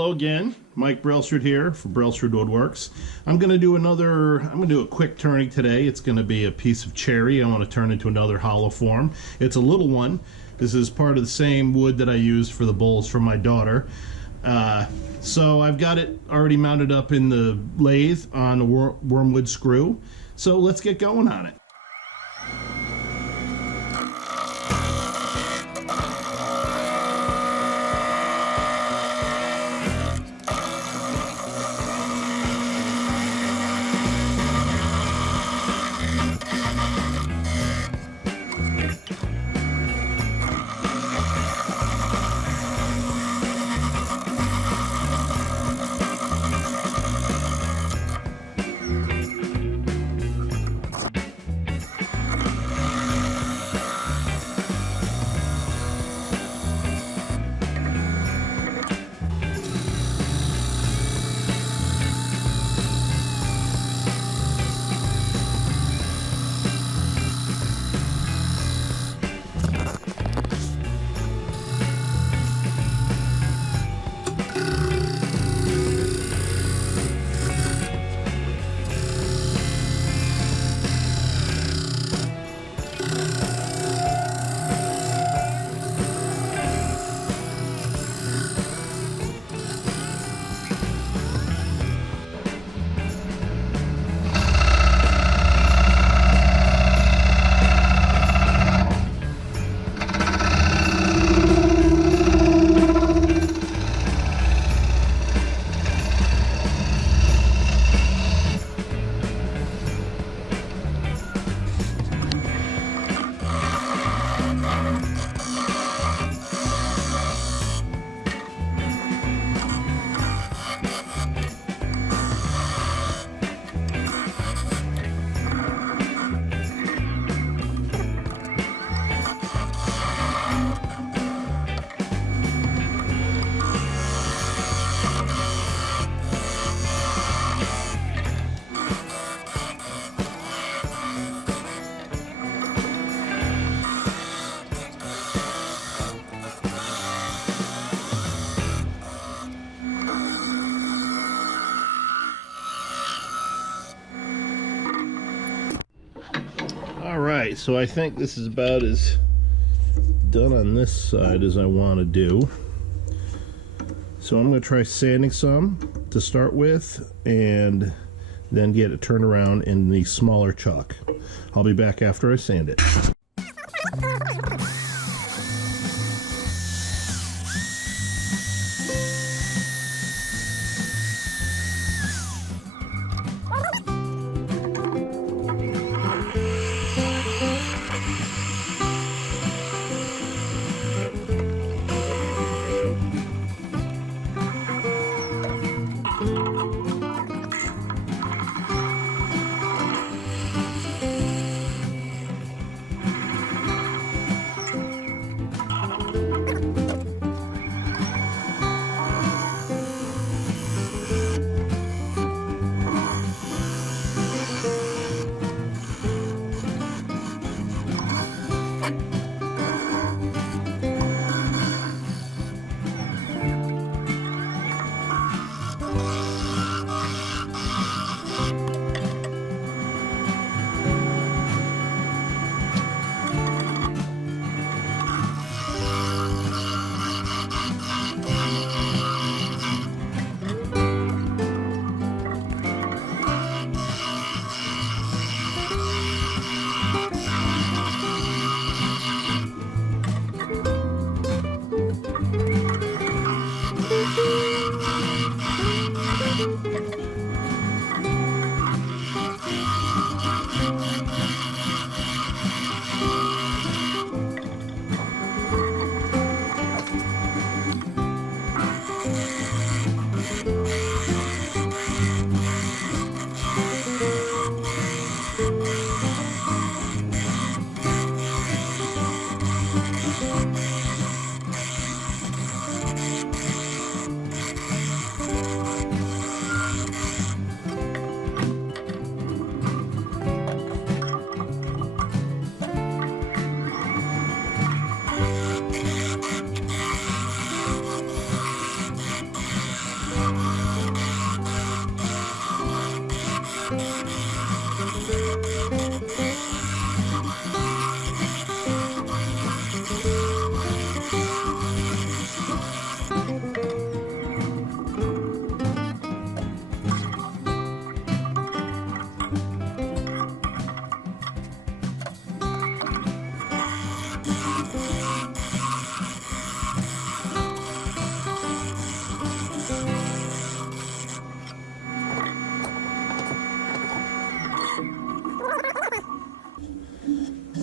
Hello again, Mike Brailsford here for Brailsford Woodworks. I'm going to do a quick turning today. It's going to be a piece of cherry I want to turn into another hollow form. It's a little one. This is part of the same wood that I used for the bowls for my daughter. So I've got it already mounted up in the lathe on a wormwood screw. So let's get going on it. Alright, so I think this is about as done on this side as I want to do. So I'm going to try sanding some to start with and then get it turned around in the smaller chuck. I'll be back after I sand it.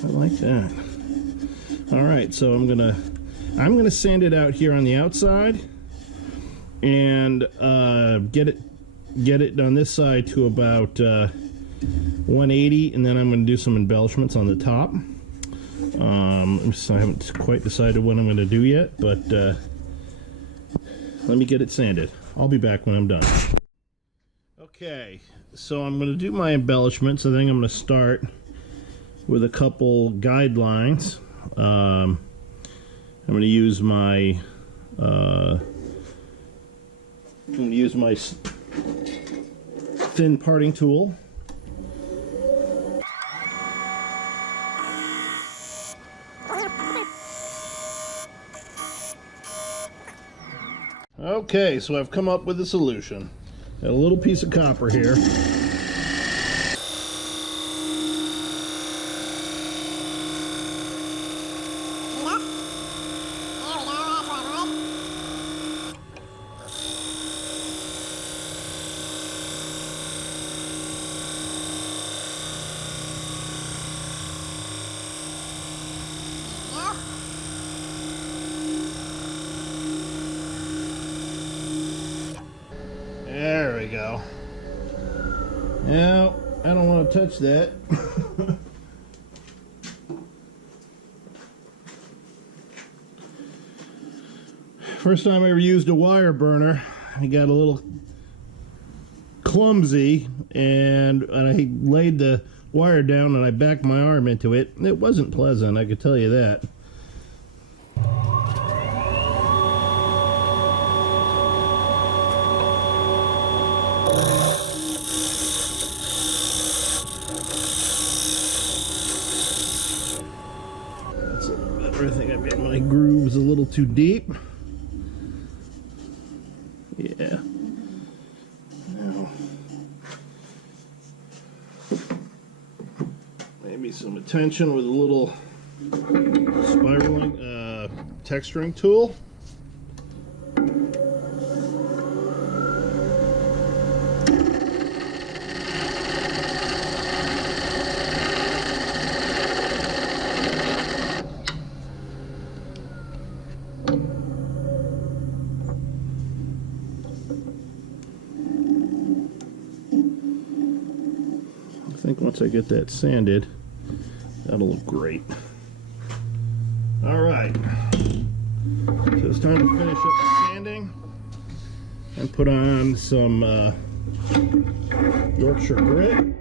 I like that. All right, so I'm gonna sand it out here on the outside and get it on this side to about 180, and then I'm gonna do some embellishments on the top. So I haven't quite decided what I'm gonna do yet, but let me get it sanded. I'll be back when I'm done. Okay, so I'm gonna do my embellishments. I think I'm gonna start with a couple guidelines. I'm going to use my thin parting tool. Okay, so I've come up with a solution. Got a little piece of copper here. There we go. Now, I don't want to touch that. First time I ever used a wire burner, I got a little clumsy and I laid the wire down and I backed my arm into it. It wasn't pleasant, I could tell you that. I think I made my grooves a little too deep. Yeah. Now, maybe some attention with a little spiraling texturing tool. I think once I get that sanded, that'll look great. All right, so it's time to finish up the sanding and put on some Yorkshire grit.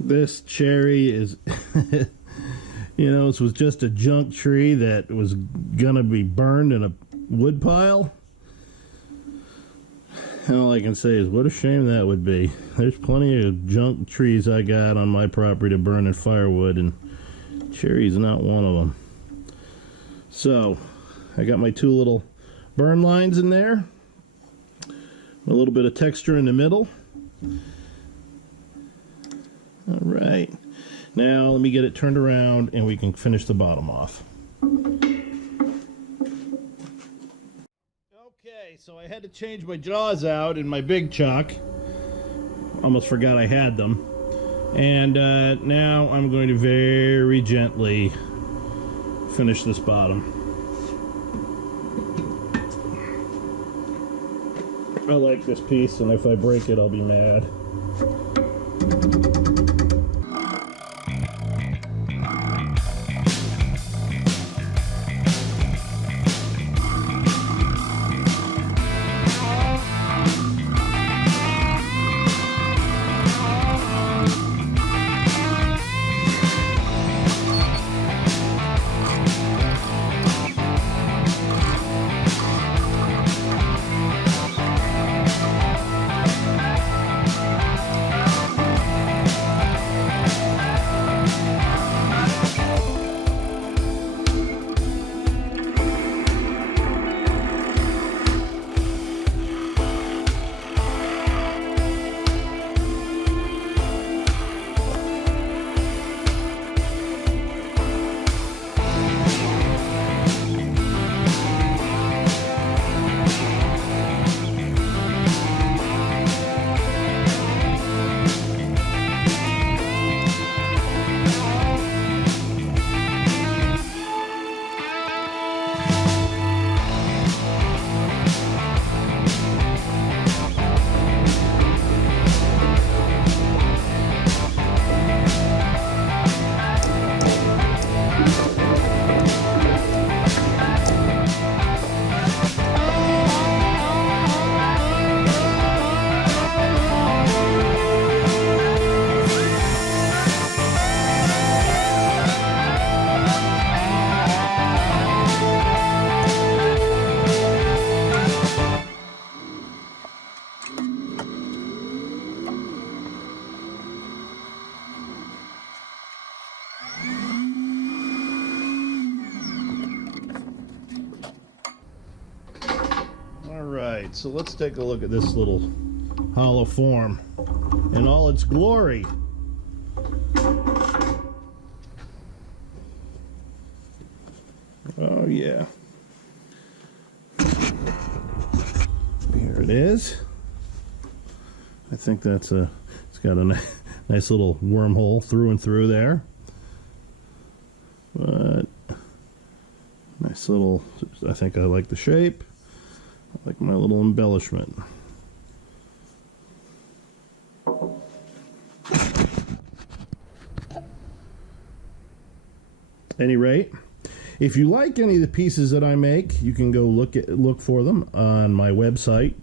This cherry is, you know, this was just a junk tree that was gonna be burned in a wood pile. And all I can say is what a shame that would be. There's plenty of junk trees I got on my property to burn in firewood, and cherry's not one of them. So I got my two little burn lines in there, a little bit of texture in the middle. All right, now let me get it turned around and we can finish the bottom off. So I had to change my jaws out in my big chuck. Almost forgot I had them. And now I'm going to very gently finish this bottom. I like this piece, and if I break it, I'll be mad. Alright, so let's take a look at this little hollow form in all its glory. Oh yeah. Here it is. I think it's got a nice little wormhole through and through there. But nice little, I think I like the shape. I like my little embellishment. At any rate, if you like any of the pieces that I make, you can go look for them on my website,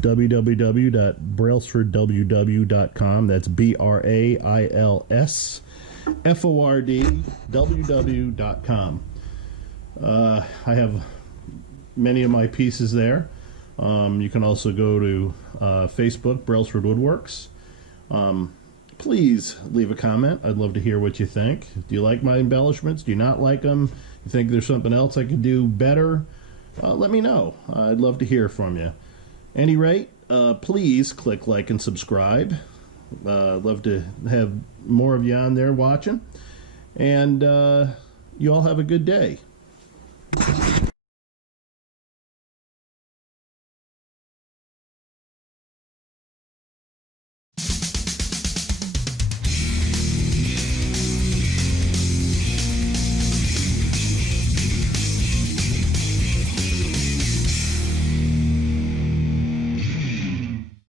www.brailsfordww.com. That's BRAILSFORDWW.com. I have many of my pieces there. You can also go to Facebook, Brailsford Woodworks. Please leave a comment. I'd love to hear what you think. Do you like my embellishments? Do you not like them? You think there's something else I could do better? Let me know. I'd love to hear from you. Any rate, please click like and subscribe. I'd love to have more of you on there watching. And you all have a good day.